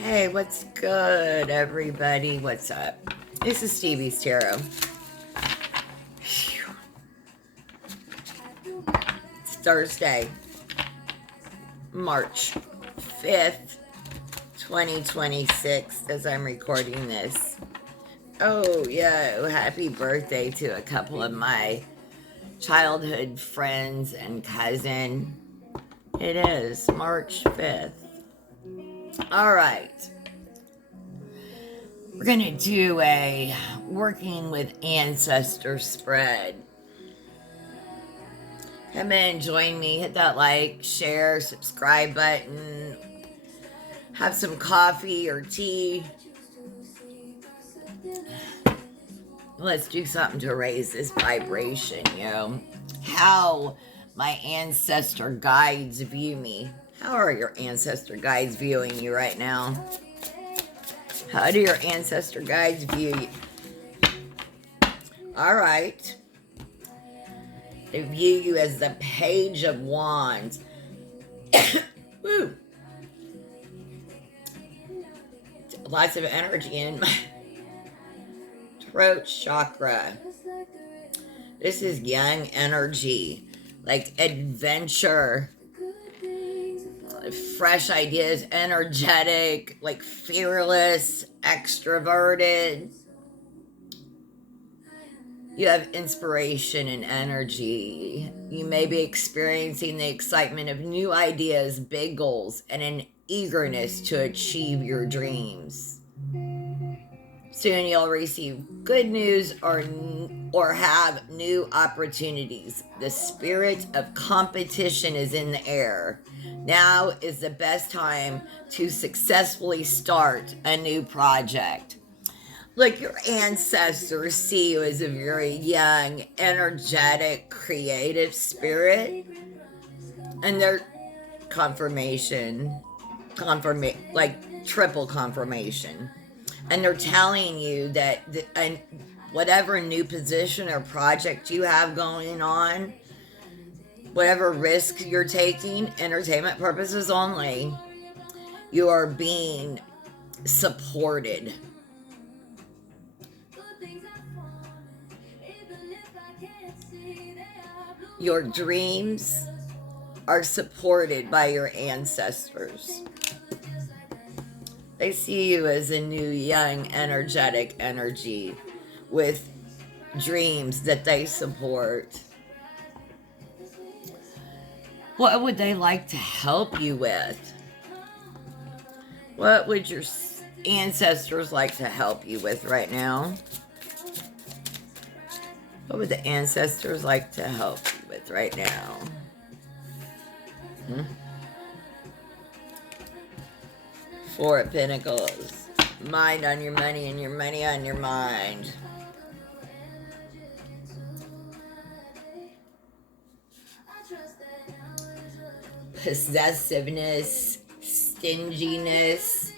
Hey, what's good, everybody? What's up? This is Stevie's Tarot. Phew. It's Thursday, March 5th, 2026, as I'm recording this. Oh, yeah, happy birthday to a couple of my childhood friends and cousin. It is March 5th. All right. We're going to do a working with ancestors spread. Come in, join me, hit that like, share, subscribe button, have some coffee or tea. Let's do something to raise this vibration, How my ancestor guides view me. How are your ancestor guides viewing you right now? How do your ancestor guides view you? All right. They view you as the Page of Wands. Woo. Lots of energy in my throat chakra. This is young energy, like adventure, fresh ideas, energetic, like fearless, extroverted. You have inspiration and energy. You may be experiencing the excitement of new ideas, big goals, and an eagerness to achieve your dreams. Soon you'll receive good news or have new opportunities. The spirit of competition is in the air. Now is the best time to successfully start a new project. Look, your ancestors see you as a very young, energetic, creative spirit. And they're like triple confirmation. And they're telling you that whatever new position or project you have going on, whatever risk you're taking, entertainment purposes only, you are being supported. Your dreams are supported by your ancestors. They see you as a new, young, energetic energy with dreams that they support. What would they like to help you with? What would your ancestors like to help you with right now? What would the ancestors like to help you with right now? Four of Pentacles. Mind on your money and your money on your mind. Possessiveness, stinginess,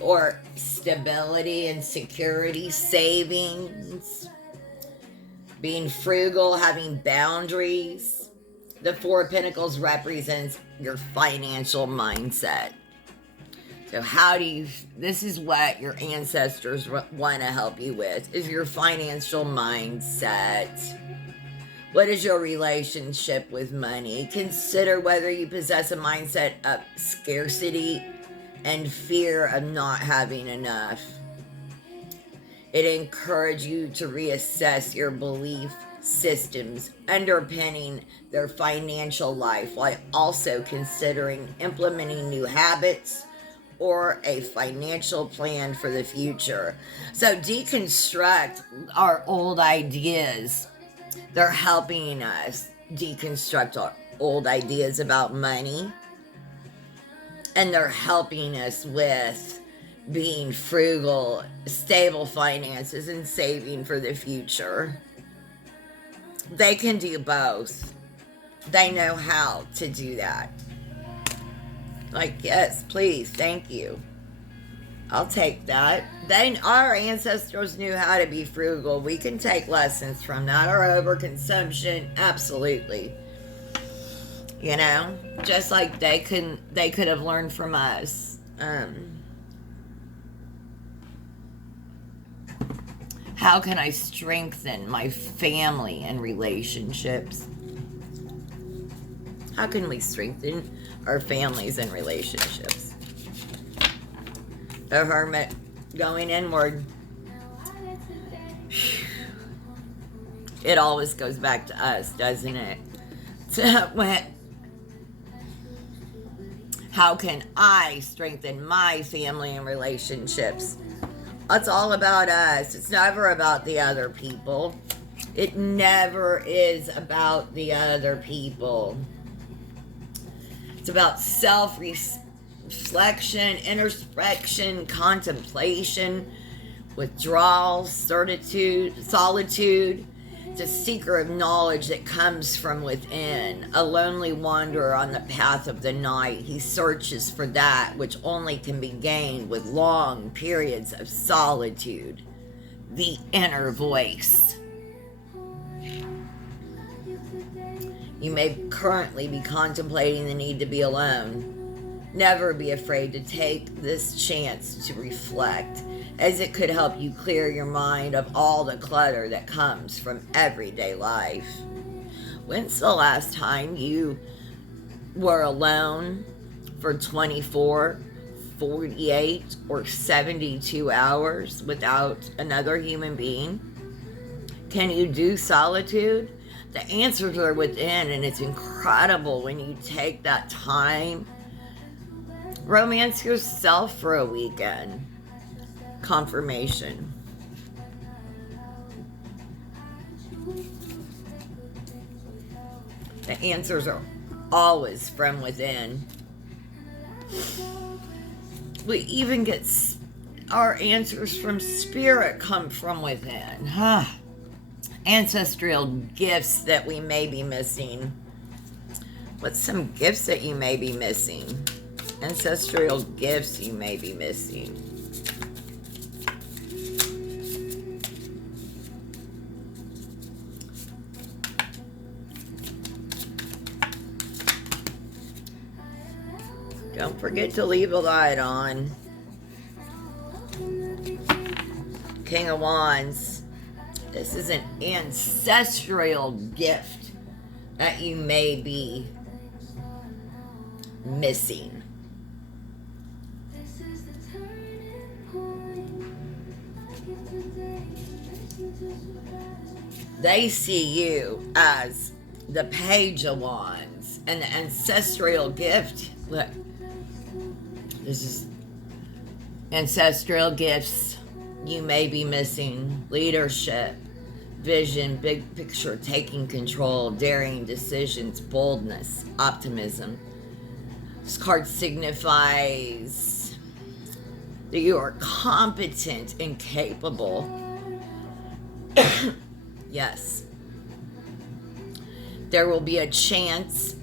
or stability and security, savings, being frugal, having boundaries. The Four of Pentacles represents your financial mindset. So this is what your ancestors want to help you with, is your financial mindset. What is your relationship with money? Consider whether you possess a mindset of scarcity and fear of not having enough. It encourages you to reassess your belief systems underpinning their financial life, while also considering implementing new habits or a financial plan for the future. So deconstruct our old ideas. They're helping us deconstruct our old ideas about money. And they're helping us with being frugal, stable finances, and saving for the future. They can do both. They know how to do that. Like, yes, please, thank you. I'll take that. Our ancestors knew how to be frugal. We can take lessons from that. Or overconsumption, absolutely. Just like they could have learned from us. How can I strengthen my family and relationships? How can we strengthen our families and relationships? The hermit going inward. It always goes back to us, doesn't it? How can I strengthen my family and relationships? It's all about us. It's never about the other people. It never is about the other people. It's about self-reflection, introspection, contemplation, withdrawal, solitude. It's a seeker of knowledge that comes from within. A lonely wanderer on the path of the night. He searches for that which only can be gained with long periods of solitude. The inner voice. You may currently be contemplating the need to be alone. Never be afraid to take this chance to reflect, as it could help you clear your mind of all the clutter that comes from everyday life. When's the last time you were alone for 24, 48, or 72 hours without another human being? Can you do solitude? The answers are within, and it's incredible when you take that time. Romance yourself for a weekend. Confirmation. The answers are always from within. We even get our answers from spirit come from within. Ancestral gifts that we may be missing. What's some gifts that you may be missing? Ancestral gifts you may be missing. Don't forget to leave a light on. King of Wands. This is an ancestral gift that you may be missing. They see you as the Page of Wands and the ancestral gift. Look, this is ancestral gifts you may be missing. Leadership, vision, big picture, taking control, daring decisions, boldness, optimism. This card signifies that you are competent and capable. Yes. There will be a chance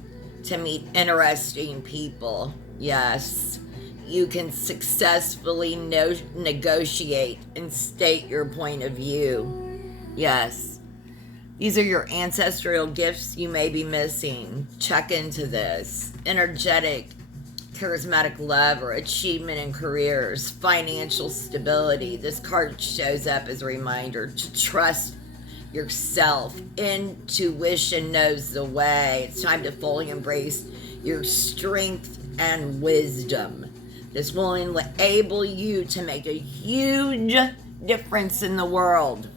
to meet interesting people. Yes. You can successfully negotiate and state your point of view. Yes. These are your ancestral gifts you may be missing. Check into this. Energetic, charismatic love or achievement in careers, financial stability. This card shows up as a reminder to trust yourself. Intuition knows the way. It's time to fully embrace your strength and wisdom. This will enable you to make a huge difference in the world.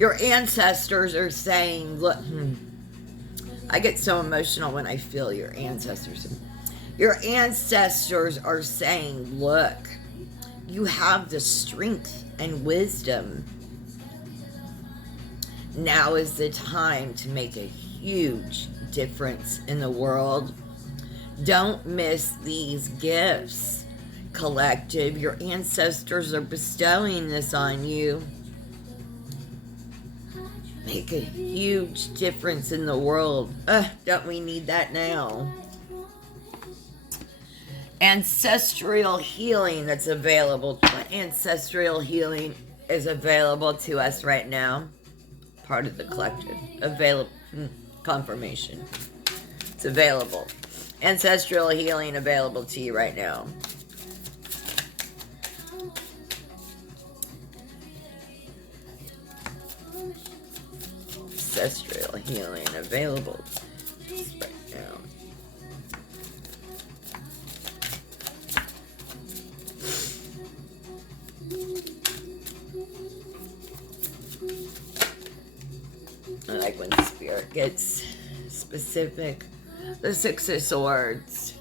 Your ancestors are saying, look, I get so emotional when I feel your ancestors. Your ancestors are saying, look, you have the strength and wisdom. Now is the time to make a huge difference in the world. Don't miss these gifts, collective. Your ancestors are bestowing this on you. Make a huge difference in the world. Don't we need that now? Ancestral healing that's available. What ancestral healing is available to us right now? Part of the collective. Available. Confirmation. It's available. Ancestral healing available to you right now. ancestral healing available right now. I like when Spirit gets specific. The Six of Swords.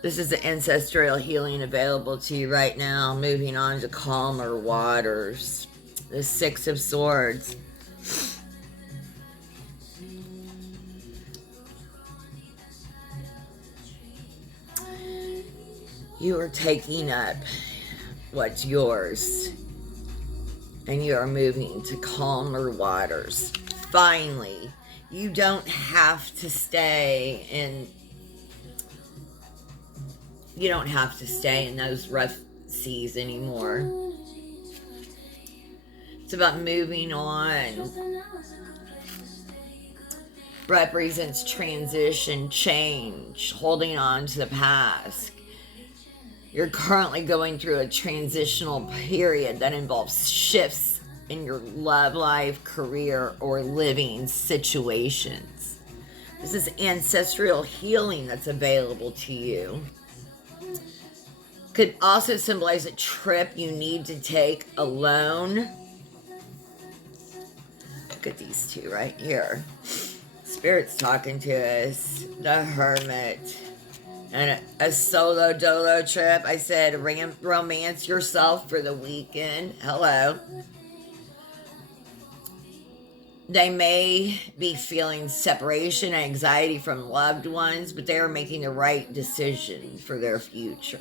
This is the ancestral healing available to you right now. Moving on to calmer waters. The Six of Swords. You are taking up what's yours. And you are moving to calmer waters. Finally, you don't have to stay in... You don't have to stay in those rough seas anymore. It's about moving on. Represents transition, change, holding on to the past. You're currently going through a transitional period that involves shifts in your love life, career, or living situations. This is ancestral healing that's available to you. Could also symbolize a trip you need to take alone. Look at these two right here. Spirit's talking to us. The Hermit. And a solo dolo trip. I said romance yourself for the weekend. Hello. They may be feeling separation, anxiety from loved ones, but they are making the right decision for their future.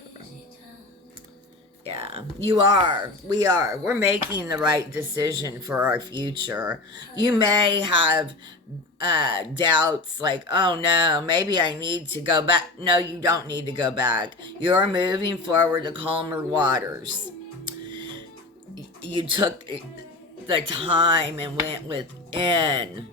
Yeah, you are. We are. We're making the right decision for our future. You may have doubts like, oh no, maybe I need to go back. No, you don't need to go back. You're moving forward to calmer waters. You took the time and went within.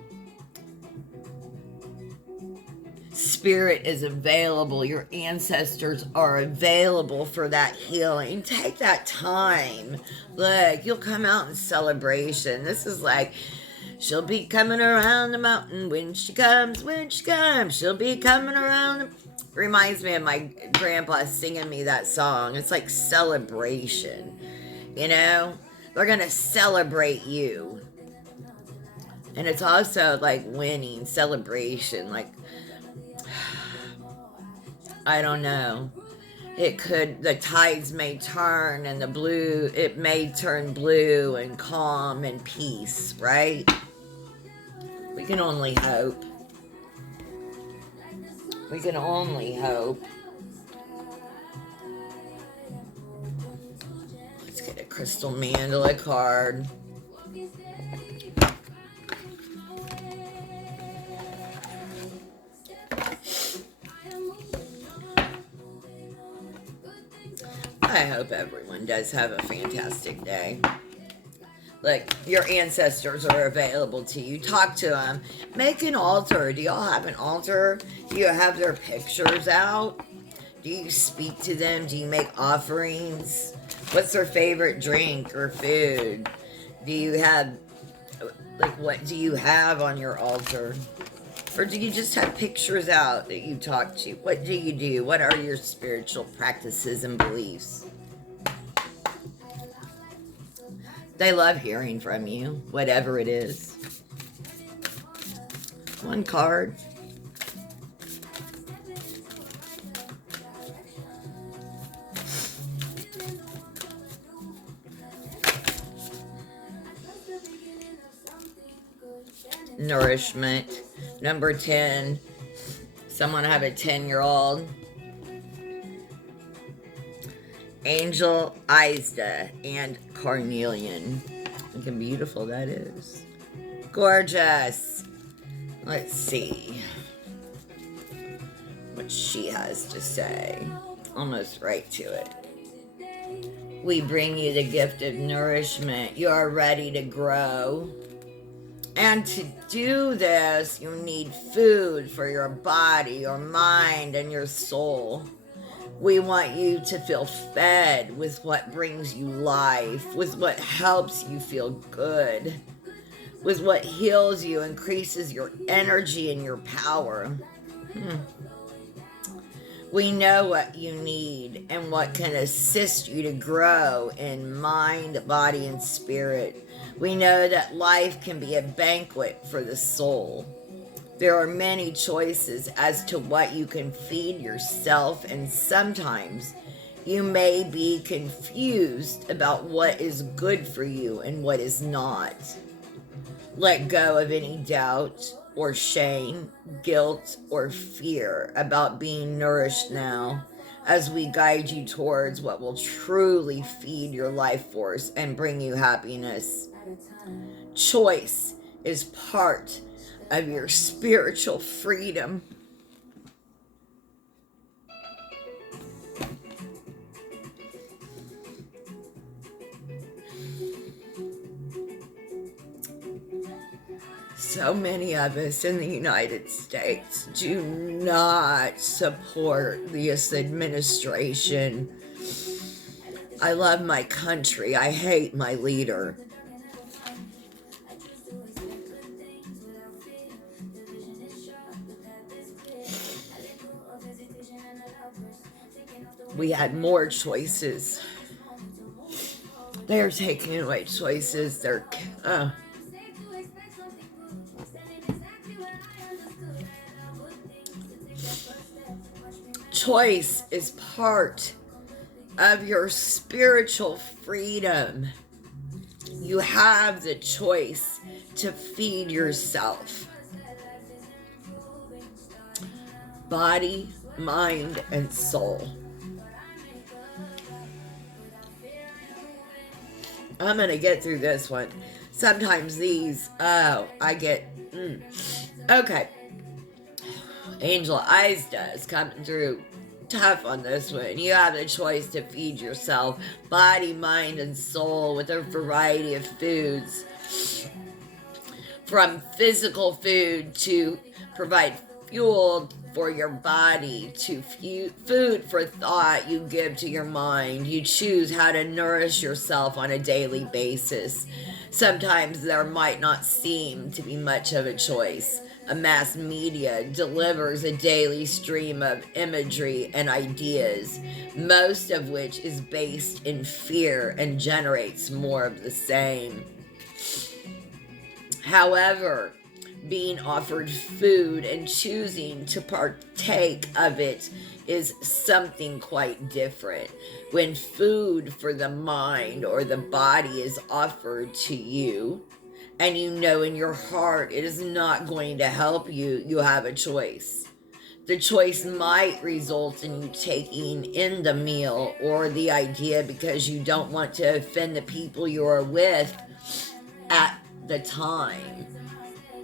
Spirit is available. Your ancestors are available for that healing. Take that time. Look, you'll come out in celebration. This is like, she'll be coming around the mountain when she comes, when she comes. She'll be coming around. Reminds me of my grandpa singing me that song. It's like celebration. You know? They're going to celebrate you. And it's also like winning, celebration, like, I don't know. It could, the tides may turn and it may turn blue and calm and peace, right? We can only hope. We can only hope. Let's get a crystal mandala card. I hope everyone does have a fantastic day. Look, your ancestors are available to you. Talk to them. Make an altar. Do y'all have an altar? Do you have their pictures out? Do you speak to them? Do you make offerings? What's their favorite drink or food? Do you have, like, what do you have on your altar? Or do you just have pictures out that you talk to? What do you do? What are your spiritual practices and beliefs? They love hearing from you, whatever it is. One card. Nourishment. Number 10. Someone have a 10-year-old. Angel, Isda, and Carnelian. Look how beautiful that is. Gorgeous. Let's see what she has to say. Almost right to it. We bring you the gift of nourishment. You are ready to grow. And to do this, you need food for your body, your mind, and your soul. We want you to feel fed with what brings you life, with what helps you feel good. with what heals you, increases your energy and your power. We know what you need and what can assist you to grow in mind, body, and spirit. We know that life can be a banquet for the soul. There are many choices as to what you can feed yourself, and sometimes you may be confused about what is good for you and what is not. Let go of any doubt or shame, guilt, or fear about being nourished now as we guide you towards what will truly feed your life force and bring you happiness. Choice is part of your spiritual freedom. So many of us in the United States do not support this administration. I love my country. I hate my leader. We had more choices. They're taking away choices. Choice is part of your spiritual freedom. You have the choice to feed yourself. Body, mind, and soul. I'm going to get through this one. Sometimes these, Okay. Angel Eyes does coming through tough on this one. You have the choice to feed yourself, body, mind, and soul with a variety of foods. From physical food to provide fuel for your body, to food for thought you give to your mind. You choose how to nourish yourself on a daily basis. Sometimes there might not seem to be much of a choice. A mass media delivers a daily stream of imagery and ideas, most of which is based in fear and generates more of the same. However, being offered food and choosing to partake of it is something quite different. When food for the mind or the body is offered to you, and you know in your heart it is not going to help you, you have a choice. The choice might result in you taking in the meal or the idea because you don't want to offend the people you are with at the time.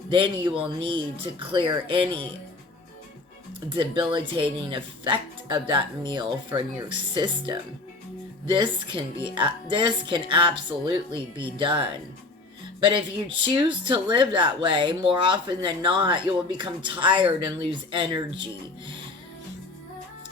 Then you will need to clear any debilitating effect of that meal from your system. This can absolutely be done. But if you choose to live that way, more often than not, you will become tired and lose energy.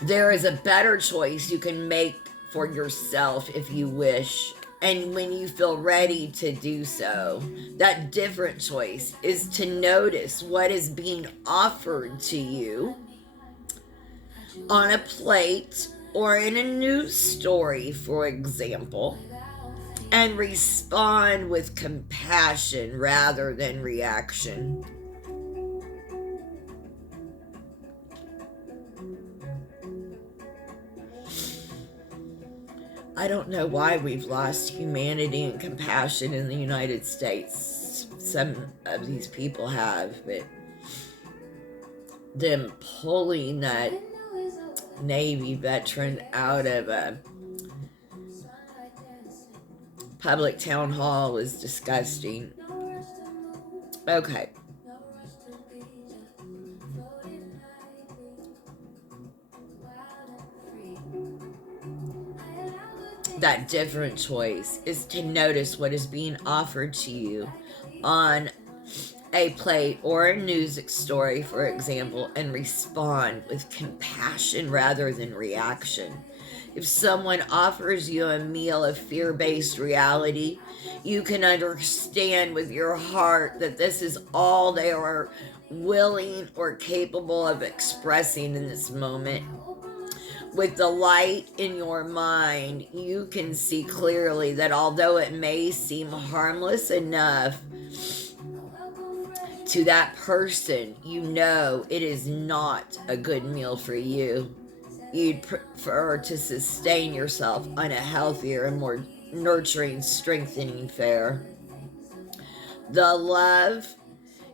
There is a better choice you can make for yourself if you wish. And when you feel ready to do so, that different choice is to notice what is being offered to you on a plate or in a news story, for example, and respond with compassion rather than reaction. I don't know why we've lost humanity and compassion in the United States. Some of these people have, but them pulling that Navy veteran out of a public town hall was disgusting. Okay. That different choice is to notice what is being offered to you on a plate or a news story, for example, and respond with compassion rather than reaction. If someone offers you a meal of fear-based reality, you can understand with your heart that this is all they are willing or capable of expressing in this moment. With the light in your mind, you can see clearly that although it may seem harmless enough to that person, you know it is not a good meal for you. You'd prefer to sustain yourself on a healthier and more nurturing, strengthening fare. The love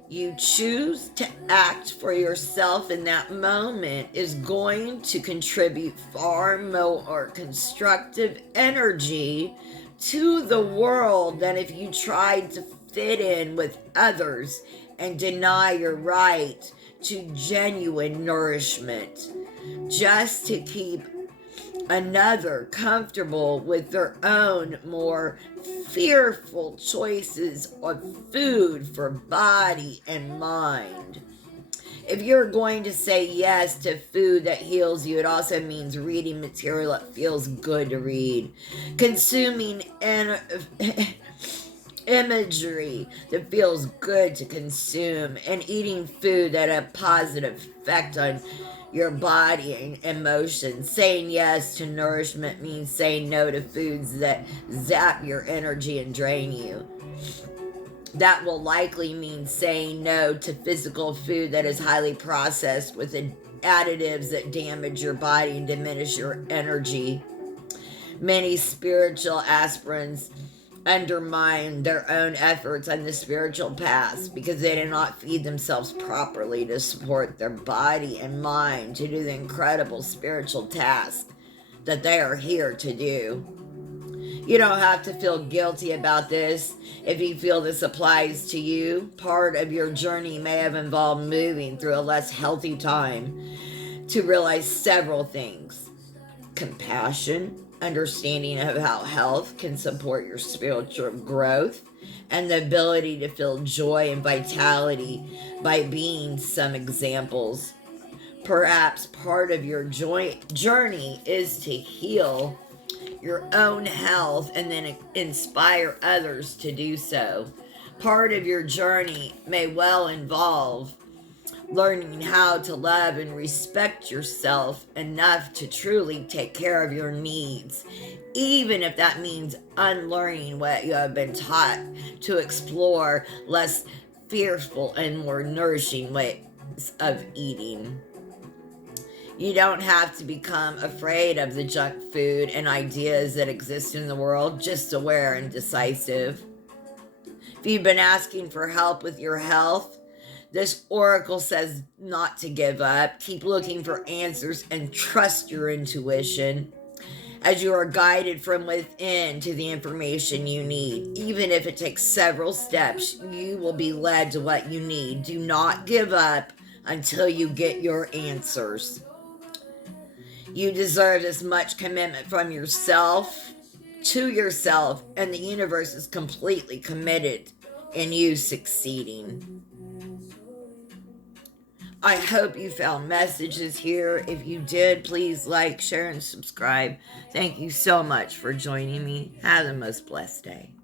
you choose to act for yourself in that moment is going to contribute far more constructive energy to the world than if you tried to fit in with others and deny your right to genuine nourishment just to keep another comfortable with their own more fearful choices of food for body and mind. If you're going to say yes to food that heals you, it also means reading material that feels good to read, consuming imagery that feels good to consume, and eating food that have a positive effect on your body and emotions. Saying yes to nourishment means saying no to foods that zap your energy and drain you. That will likely mean saying no to physical food that is highly processed with additives that damage your body and diminish your energy. Many spiritual aspirants undermine their own efforts on the spiritual path because they do not feed themselves properly to support their body and mind to do the incredible spiritual task that they are here to do. You don't have to feel guilty about this if you feel this applies to you. Part of your journey may have involved moving through a less healthy time to realize several things: compassion, understanding of how health can support your spiritual growth, and the ability to feel joy and vitality by being some examples. Perhaps part of your journey is to heal your own health and then inspire others to do so. Part of your journey may well involve learning how to love and respect yourself enough to truly take care of your needs, even if that means unlearning what you have been taught to explore less fearful and more nourishing ways of eating. You don't have to become afraid of the junk food and ideas that exist in the world, just aware and decisive. If you've been asking for help with your health, this oracle says not to give up. Keep looking for answers and trust your intuition as you are guided from within to the information you need. Even if it takes several steps, you will be led to what you need. Do not give up until you get your answers. You deserve as much commitment from yourself to yourself, and the universe is completely committed in you succeeding. I hope you found messages here. If you did, please like, share, and subscribe. Thank you so much for joining me. Have the most blessed day.